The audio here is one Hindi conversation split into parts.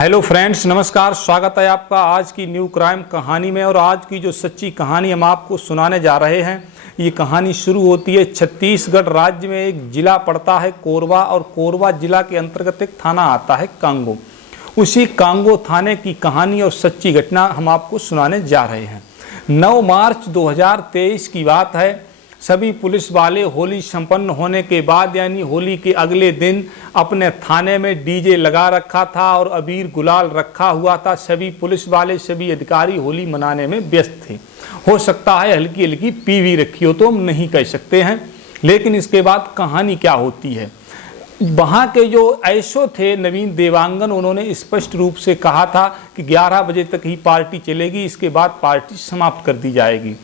हेलो फ्रेंड्स, नमस्कार। स्वागत है आपका आज की न्यू क्राइम कहानी में। और आज की जो सच्ची कहानी हम आपको सुनाने जा रहे हैं, ये कहानी शुरू होती है छत्तीसगढ़ राज्य में। एक जिला पड़ता है कोरबा, और कोरबा जिला के अंतर्गत एक थाना आता है कांगो। उसी कांगो थाने की कहानी और सच्ची घटना हम आपको सुनाने जा रहे हैं। 9 मार्च 2023 की बात है। सभी पुलिस वाले होली संपन्न होने के बाद यानी होली के अगले दिन अपने थाने में डीजे लगा रखा था और अबीर गुलाल रखा हुआ था। सभी पुलिस वाले, सभी अधिकारी होली मनाने में व्यस्त थे। हो सकता है हल्की हल्की पी भी रखी हो, तो हम नहीं कह सकते हैं। लेकिन इसके बाद कहानी क्या होती है, वहाँ के जो ऐसो थे नवीन देवांगन, उन्होंने स्पष्ट रूप से कहा था कि 11 बजे तक ही पार्टी चलेगी, इसके बाद पार्टी समाप्त कर दी जाएगी।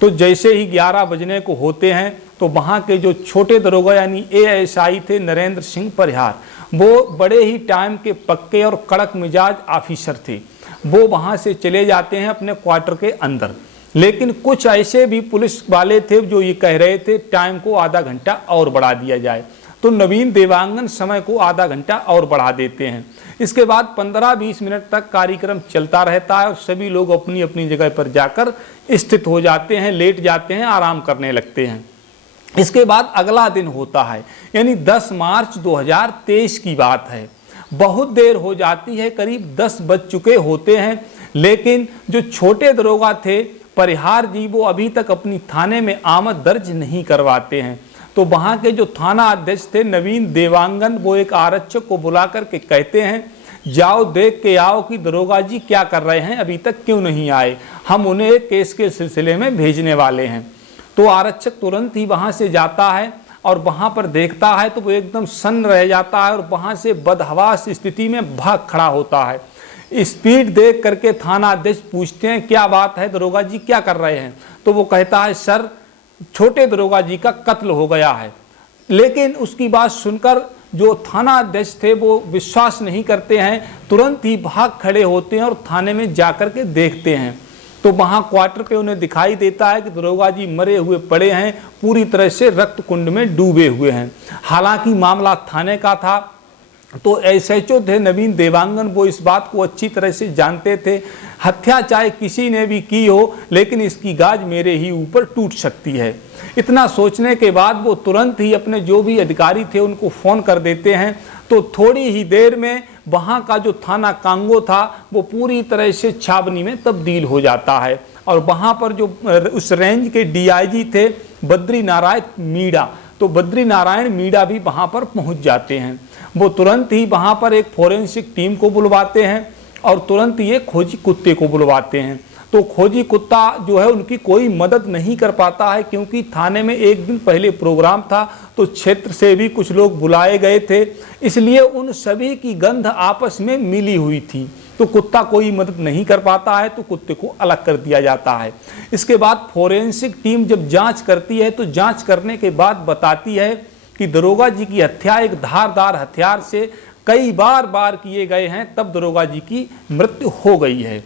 तो जैसे ही 11 बजने को होते हैं तो वहाँ के जो छोटे दरोगा यानी एएसआई थे नरेंद्र सिंह परिहार, वो बड़े ही टाइम के पक्के और कड़क मिजाज ऑफिसर थे। वो वहाँ से चले जाते हैं अपने क्वार्टर के अंदर। लेकिन कुछ ऐसे भी पुलिस वाले थे जो ये कह रहे थे टाइम को आधा घंटा और बढ़ा दिया जाए। तो नवीन देवांगन समय को आधा घंटा और बढ़ा देते हैं। इसके बाद 15-20 मिनट तक कार्यक्रम चलता रहता है और सभी लोग अपनी अपनी जगह पर जाकर स्थित हो जाते हैं, लेट जाते हैं, आराम करने लगते हैं। इसके बाद अगला दिन होता है, यानी 10 मार्च 2023 की बात है। बहुत देर हो जाती है, करीब 10 बज चुके होते हैं। लेकिन जो छोटे दरोगा थे परिहार जी, वो अभी तक अपनी थाने में आमद दर्ज नहीं करवाते हैं। तो वहाँ के जो थाना अध्यक्ष थे नवीन देवांगन, वो एक आरक्षक को बुला करके कहते हैं, जाओ देख के आओ कि दरोगा जी क्या कर रहे हैं, अभी तक क्यों नहीं आए, हम उन्हें एक केस के सिलसिले में भेजने वाले हैं। तो आरक्षक तुरंत ही वहाँ से जाता है और वहाँ पर देखता है तो वो एकदम सन्न रह जाता है और वहाँ से बदहवास स्थिति में भाग खड़ा होता है। स्पीड देख करके थाना अध्यक्ष पूछते हैं, क्या बात है दरोगा जी, क्या कर रहे हैं? तो वो कहता है, सर छोटे दरोगा जी का कत्ल हो गया है। लेकिन उसकी बात सुनकर जो थाना अध्यक्ष थे वो विश्वास नहीं करते हैं, तुरंत ही भाग खड़े होते हैं और थाने में जाकर के देखते हैं। तो वहाँ क्वार्टर पे उन्हें दिखाई देता है कि दरोगा जी मरे हुए पड़े हैं, पूरी तरह से रक्त कुंड में डूबे हुए हैं। हालांकि मामला थाने का था, तो एसएचओ थे नवीन देवांगन, वो इस बात को अच्छी तरह से जानते थे। हत्या चाहे किसी ने भी की हो, लेकिन इसकी गाज मेरे ही ऊपर टूट सकती है। इतना सोचने के बाद वो तुरंत ही अपने जो भी अधिकारी थे उनको फ़ोन कर देते हैं। तो थोड़ी ही देर में वहाँ का जो थाना कांगो था वो पूरी तरह से छावनी में तब्दील हो जाता है। और वहाँ पर जो उस रेंज के डीआईजी थे बद्री नारायण मीणा, तो बद्री नारायण मीणा भी वहाँ पर पहुँच जाते हैं। वो तुरंत ही वहाँ पर एक फोरेंसिक टीम को बुलवाते हैं और तुरंत ये खोजी कुत्ते को बुलवाते हैं। तो खोजी कुत्ता जो है उनकी कोई मदद नहीं कर पाता है, क्योंकि थाने में एक दिन पहले प्रोग्राम था, तो क्षेत्र से भी कुछ लोग बुलाए गए थे, इसलिए उन सभी की गंध आपस में मिली हुई थी। तो कुत्ता कोई मदद नहीं कर पाता है, तो कुत्ते को अलग कर दिया जाता है। इसके बाद फोरेंसिक टीम जब जाँच करती है तो जाँच करने के बाद बताती है कि दरोगा जी की हत्या एक धारदार हथियार से कई बार किए गए हैं, तब दरोगा जी की मृत्यु हो गई है।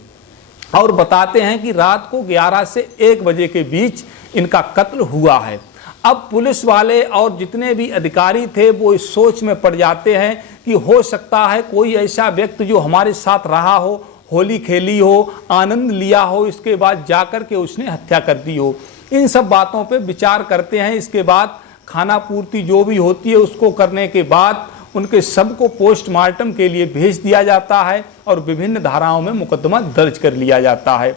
और बताते हैं कि रात को 11 से 1 बजे के बीच इनका कत्ल हुआ है। अब पुलिस वाले और जितने भी अधिकारी थे वो इस सोच में पड़ जाते हैं कि हो सकता है कोई ऐसा व्यक्ति जो हमारे साथ रहा हो, होली खेली हो, आनंद लिया हो, इसके बाद जाकर के उसने हत्या कर दी हो। इन सब बातों पे विचार करते हैं। इसके बाद खाना पूर्ति जो भी होती है उसको करने के बाद उनके शव को पोस्टमार्टम के लिए भेज दिया जाता है और विभिन्न धाराओं में मुकदमा दर्ज कर लिया जाता है।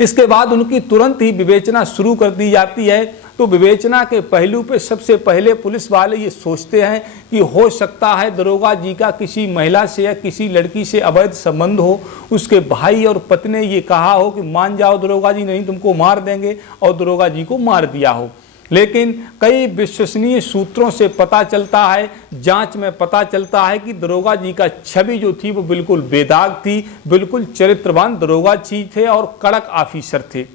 इसके बाद उनकी तुरंत ही विवेचना शुरू कर दी जाती है। तो विवेचना के पहलू पे सबसे पहले पुलिस वाले ये सोचते हैं कि हो सकता है दरोगा जी का किसी महिला से या किसी लड़की से अवैध संबंध हो। उसके भाई और पत्नी ने ये कहा हो कि मान जाओ दरोगा जी, नहीं तुमको मार देंगे, और दरोगा जी को मार दिया हो। लेकिन कई विश्वसनीय सूत्रों से पता चलता है, जांच में पता चलता है कि दरोगा जी का छवि जो थी वो बिल्कुल बेदाग थी, बिल्कुल चरित्रवान दरोगा जी थे और कड़क ऑफिसर थे।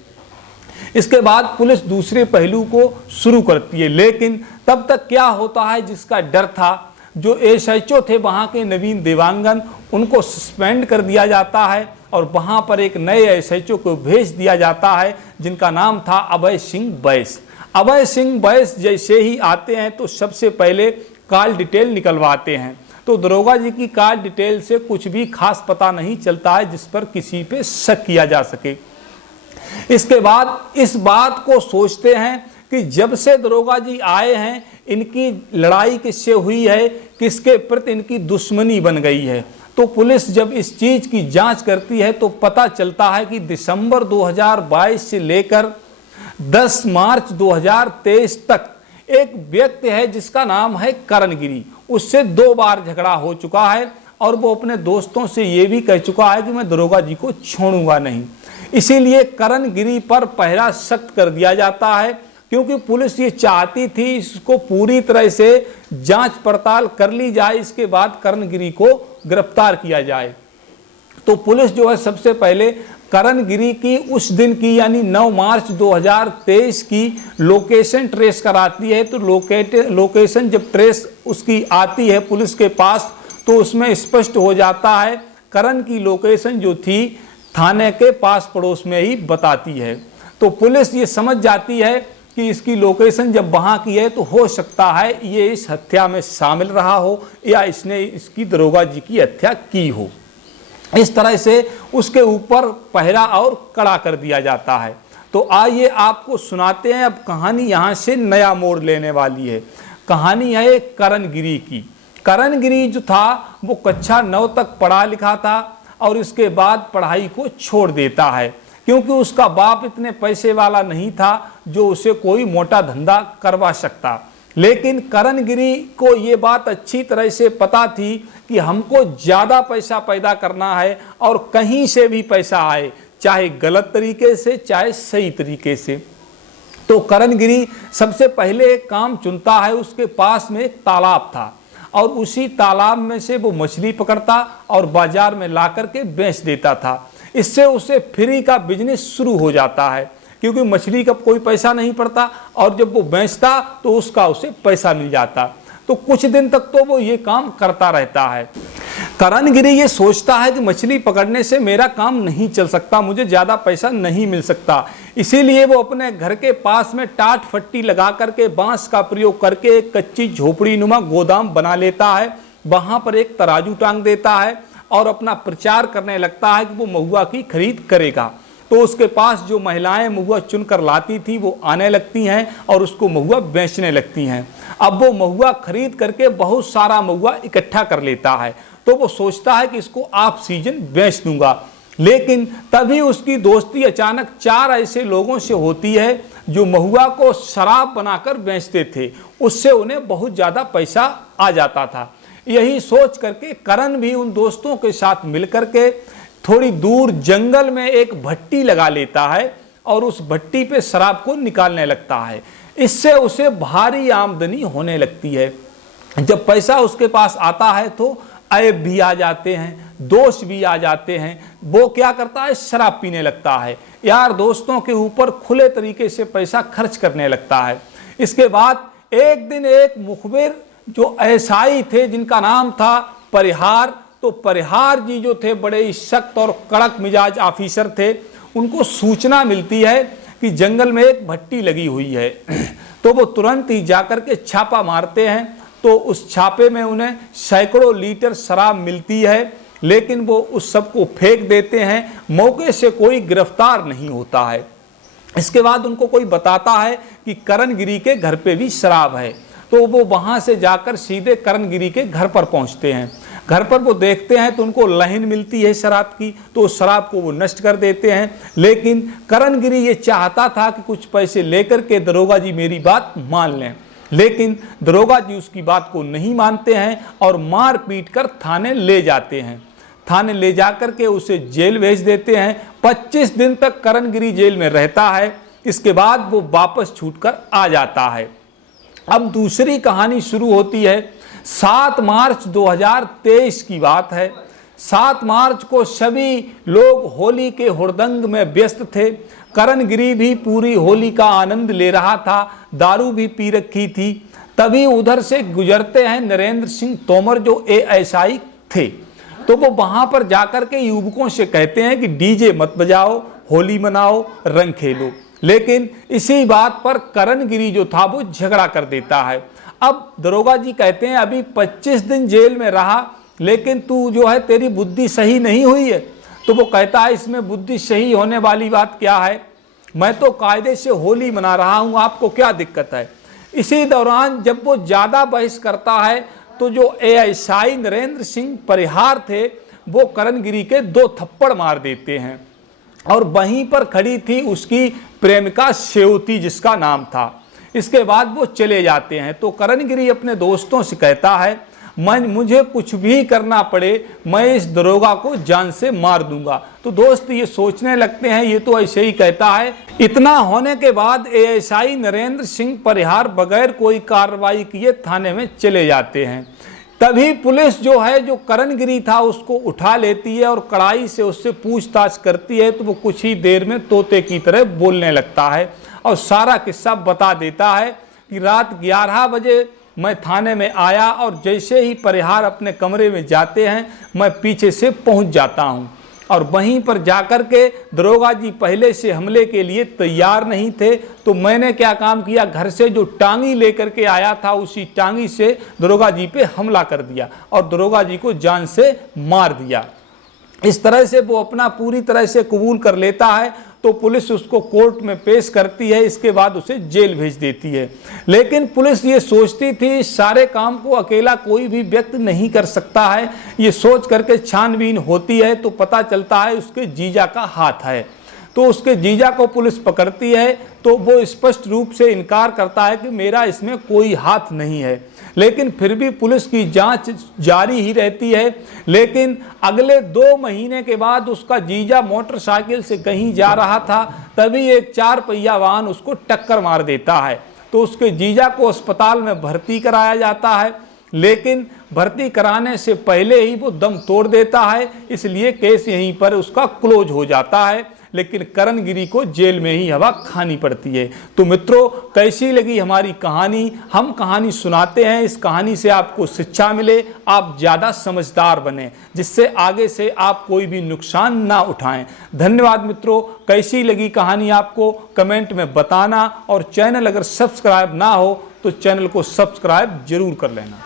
इसके बाद पुलिस दूसरे पहलू को शुरू करती है। लेकिन तब तक क्या होता है, जिसका डर था, जो एसएचओ थे वहाँ के नवीन देवांगन, उनको सस्पेंड कर दिया जाता है और वहाँ पर एक नए एसएचओ को भेज दिया जाता है जिनका नाम था अभय सिंह बैस। अभय सिंह बैस जैसे ही आते हैं तो सबसे पहले कॉल डिटेल निकलवाते हैं। तो दरोगा जी की कार डिटेल से कुछ भी खास पता नहीं चलता है जिस पर किसी पे शक किया जा सके। इसके बाद इस बात को सोचते हैं कि जब से दरोगा जी आए हैं इनकी लड़ाई किससे हुई है, किसके प्रति इनकी दुश्मनी बन गई है। तो पुलिस जब इस चीज की जांच करती है तो पता चलता है कि दिसंबर 2022 से लेकर 10 मार्च 2023 तक एक व्यक्ति है जिसका नाम है करण गिरी, उससे 2 बार झगड़ा हो चुका है और वो अपने दोस्तों से ये भी कह चुका है कि मैं दरोगा जी को छोड़ूंगा नहीं। इसीलिए करण गिरी पर पहरा सख्त कर दिया जाता है, क्योंकि पुलिस ये चाहती थी इसको पूरी तरह से जांच पड़ताल कर ली जाए, इसके बाद करण गिरी को गिरफ्तार किया जाए। तो पुलिस जो है सबसे पहले करण गिरी की उस दिन की यानी 9 मार्च 2023 की लोकेशन ट्रेस कराती है। तो लोकेशन जब ट्रेस उसकी आती है पुलिस के पास तो उसमें स्पष्ट हो जाता है करण की लोकेशन जो थी थाने के पास पड़ोस में ही बताती है। तो पुलिस ये समझ जाती है कि इसकी लोकेशन जब वहाँ की है तो हो सकता है ये इस हत्या में शामिल रहा हो या इसने इसकी दरोगा जी की हत्या की हो। इस तरह से उसके ऊपर पहरा और कड़ा कर दिया जाता है। तो आइए आपको सुनाते हैं, अब कहानी यहाँ से नया मोड़ लेने वाली है। कहानी है करण गिरी की। करण गिरी जो था वो कक्षा 9 तक पढ़ा लिखा था और इसके बाद पढ़ाई को छोड़ देता है, क्योंकि उसका बाप इतने पैसे वाला नहीं था जो उसे कोई मोटा धंधा करवा सकता। लेकिन करण गिरी को ये बात अच्छी तरह से पता थी कि हमको ज़्यादा पैसा पैदा करना है और कहीं से भी पैसा आए, चाहे गलत तरीके से चाहे सही तरीके से। तो करण गिरी सबसे पहले एक काम चुनता है। उसके पास में एक तालाब था और उसी तालाब में से वो मछली पकड़ता और बाजार में ला करके बेच देता था। इससे उसे फ्री का बिजनेस शुरू हो जाता है, क्योंकि मछली का कोई पैसा नहीं पड़ता और जब वो बेचता तो उसका उसे पैसा मिल जाता। तो कुछ दिन तक तो वो ये काम करता रहता है। करण गिरी ये सोचता है कि मछली पकड़ने से मेरा काम नहीं चल सकता, मुझे ज़्यादा पैसा नहीं मिल सकता। इसीलिए वो अपने घर के पास में टाट फट्टी लगा करके बांस का प्रयोग करके एक कच्ची झोपड़ी नुमा गोदाम बना लेता है। वहाँ पर एक तराजू टांग देता है और अपना प्रचार करने लगता है कि वो महुआ की खरीद करेगा। तो उसके पास जो महिलाएं महुआ चुनकर लाती थी वो आने लगती हैं और उसको महुआ बेचने लगती हैं। अब वो महुआ खरीद करके बहुत सारा महुआ इकट्ठा कर लेता है। तो वो सोचता है कि इसको ऑफ सीजन बेच दूंगा। लेकिन तभी उसकी दोस्ती अचानक 4 ऐसे लोगों से होती है जो महुआ को शराब बनाकर बेचते थे। उससे उन्हें बहुत ज़्यादा पैसा आ जाता था। यही सोच करके करण भी उन दोस्तों के साथ मिलकर के थोड़ी दूर जंगल में एक भट्टी लगा लेता है और उस भट्टी पे शराब को निकालने लगता है। इससे उसे भारी आमदनी होने लगती है। जब पैसा उसके पास आता है तो ऐब भी आ जाते हैं, दोष भी आ जाते हैं। वो क्या करता है, शराब पीने लगता है, यार दोस्तों के ऊपर खुले तरीके से पैसा खर्च करने लगता है। इसके बाद एक दिन एक मुखबिर जो एसआई थे जिनका नाम था परिहार, तो परिहार जी जो थे बड़े ही सख्त और कड़क मिजाज ऑफिसर थे। उनको सूचना मिलती है कि जंगल में एक भट्टी लगी हुई है। तो वो तुरंत ही जाकर के छापा मारते हैं। तो उस छापे में उन्हें सैकड़ों लीटर शराब मिलती है, लेकिन वो उस सब को फेंक देते हैं। मौके से कोई गिरफ्तार नहीं होता है। इसके बाद उनको कोई बताता है कि करण गिरी के घर पे भी शराब है। तो वो वहाँ से जाकर सीधे करण गिरी के घर पर पहुँचते हैं। घर पर वो देखते हैं तो उनको लहन मिलती है शराब की, तो उस शराब को वो नष्ट कर देते हैं। लेकिन करण गिरी ये चाहता था कि कुछ पैसे लेकर के दरोगा जी मेरी बात मान लें, लेकिन दरोगा जी उसकी बात को नहीं मानते हैं और मार पीट कर थाने ले जाते हैं। थाने ले जाकर के उसे जेल भेज देते हैं। 25 दिन तक करण गिरी जेल में रहता है। इसके बाद वो वापस छूटकर आ जाता है। अब दूसरी कहानी शुरू होती है। 7 मार्च 2023 की बात है। 7 मार्च को सभी लोग होली के हुड़दंग में व्यस्त थे। करण गिरी भी पूरी होली का आनंद ले रहा था, दारू भी पी रखी थी। तभी उधर से गुजरते हैं नरेंद्र सिंह तोमर जो एएसआई थे। तो वो वहां पर जाकर के युवकों से कहते हैं कि डीजे मत बजाओ, होली मनाओ, रंग खेलो। लेकिन इसी बात पर करण गिरी जो था वो झगड़ा कर देता है अब दरोगा जी कहते हैं अभी 25 दिन जेल में रहा, लेकिन तू जो है तेरी बुद्धि सही नहीं हुई है। तो वो कहता है इसमें बुद्धि सही होने वाली बात क्या है, मैं तो कायदे से होली मना रहा हूँ, आपको क्या दिक्कत है। इसी दौरान जब वो ज़्यादा बहस करता है तो जो एएसआई नरेंद्र सिंह परिहार थे वो करणगिरी के 2 थप्पड़ मार देते हैं और वहीं पर खड़ी थी उसकी प्रेमिका सेवती जिसका नाम था। इसके बाद वो चले जाते हैं। तो करणगिरी अपने दोस्तों से कहता है मुझे कुछ भी करना पड़े, मैं इस दरोगा को जान से मार दूंगा। तो दोस्त ये सोचने लगते हैं ये तो ऐसे ही कहता है। इतना होने के बाद एएसआई नरेंद्र सिंह परिहार बगैर कोई कार्रवाई किए थाने में चले जाते हैं। तभी पुलिस जो है जो करणगिरी था उसको उठा लेती है और कड़ाई से उससे पूछताछ करती है। तो वो कुछ ही देर में तोते की तरह बोलने लगता है और सारा किस्सा बता देता है कि रात 11 बजे मैं थाने में आया और जैसे ही परिहार अपने कमरे में जाते हैं मैं पीछे से पहुंच जाता हूं और वहीं पर जाकर के दरोगा जी पहले से हमले के लिए तैयार नहीं थे। तो मैंने क्या काम किया, घर से जो टांगी लेकर के आया था उसी टांगी से दरोगा जी पे हमला कर दिया और दरोगा जी को जान से मार दिया। इस तरह से वो अपना पूरी तरह से कबूल कर लेता है। तो पुलिस उसको कोर्ट में पेश करती है, इसके बाद उसे जेल भेज देती है। लेकिन पुलिस ये सोचती थी सारे काम को अकेला कोई भी व्यक्ति नहीं कर सकता है। ये सोच करके छानबीन होती है तो पता चलता है उसके जीजा का हाथ है। तो उसके जीजा को पुलिस पकड़ती है तो वो स्पष्ट रूप से इनकार करता है कि मेरा इसमें कोई हाथ नहीं है। लेकिन फिर भी पुलिस की जांच जारी ही रहती है। लेकिन अगले 2 महीने के बाद उसका जीजा मोटरसाइकिल से कहीं जा रहा था, तभी एक 4 पहिया वाहन उसको टक्कर मार देता है। तो उसके जीजा को अस्पताल में भर्ती कराया जाता है, लेकिन भर्ती कराने से पहले ही वो दम तोड़ देता है। इसलिए केस यहीं पर उसका क्लोज हो जाता है। लेकिन करणगिरी को जेल में ही हवा खानी पड़ती है। तो मित्रों, कैसी लगी हमारी कहानी? हम कहानी सुनाते हैं, इस कहानी से आपको शिक्षा मिले, आप ज़्यादा समझदार बने, जिससे आगे से आप कोई भी नुकसान ना उठाएं। धन्यवाद मित्रों। कैसी लगी कहानी आपको कमेंट में बताना और चैनल अगर सब्सक्राइब ना हो तो चैनल को सब्सक्राइब जरूर कर लेना।